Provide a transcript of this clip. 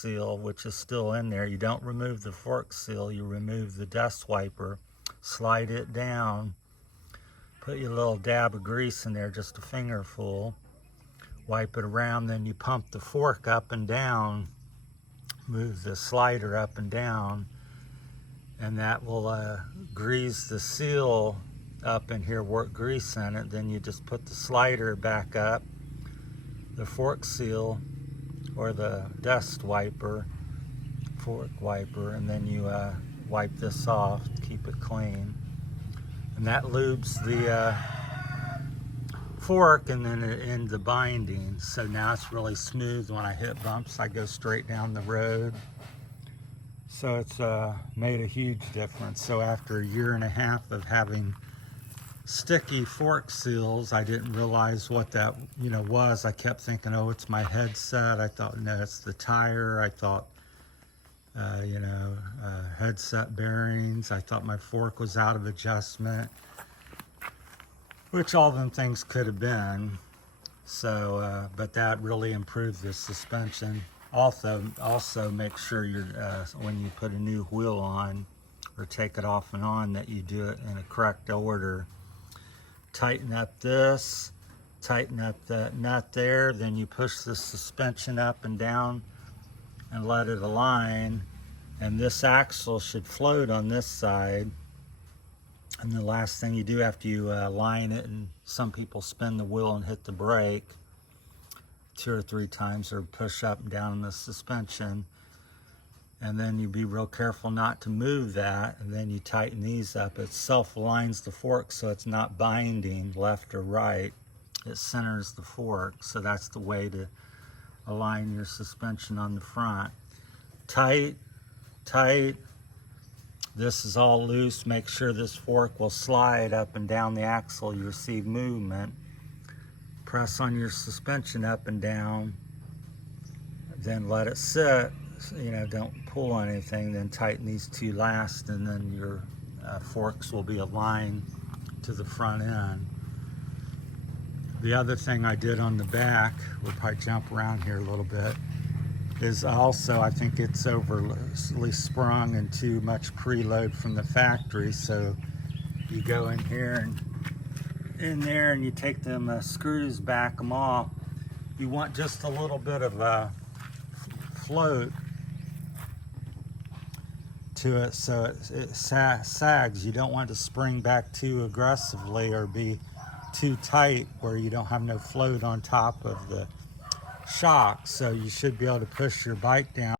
seal, which is still in there. You don't remove the fork seal, you remove the dust wiper, slide it down, put your little dab of grease in there, just a fingerful, wipe it around, then you pump the fork up and down, move the slider up and down, and that will grease the seal up in here, work grease in it. Then you just put the slider back up, the fork seal or the dust wiper, fork wiper, and then you wipe this off to keep it clean. And that lubes the fork and then it ends the binding. So now it's really smooth. When I hit bumps, I go straight down the road. So it's made a huge difference. So after a year and a half of having sticky fork seals, I didn't realize what that was. I kept thinking, oh, it's my headset. I thought, no, it's the tire. I thought headset bearings. I thought my fork was out of adjustment, which all them things could have been. So but that really improved the suspension. Also make sure you're when you put a new wheel on or take it off and on, that you do it in a correct order. Tighten up this, tighten up the nut there, then you push the suspension up and down and let it align, and this axle should float on this side. And the last thing you do after you line it, and some people spin the wheel and hit the brake 2 or 3 times, or push up and down the suspension, and then you be real careful not to move that, and then you tighten these up. It self-aligns the fork so it's not binding left or right. It centers the fork, so that's the way to align your suspension on the front. Tight, tight. This is all loose. Make sure this fork will slide up and down the axle. You receive movement. Press on your suspension up and down, then let it sit. Don't pull on anything. Then tighten these 2 last, and then your forks will be aligned to the front end. The other thing I did on the back, we'll probably jump around here a little bit, is also, I think it's overly sprung and too much preload from the factory. So you go in here and in there and you take them screws, back them off. You want just a little bit of a float to it so it sags. You don't want to spring back too aggressively or be too tight where you don't have no float on top of the shock. So you should be able to push your bike down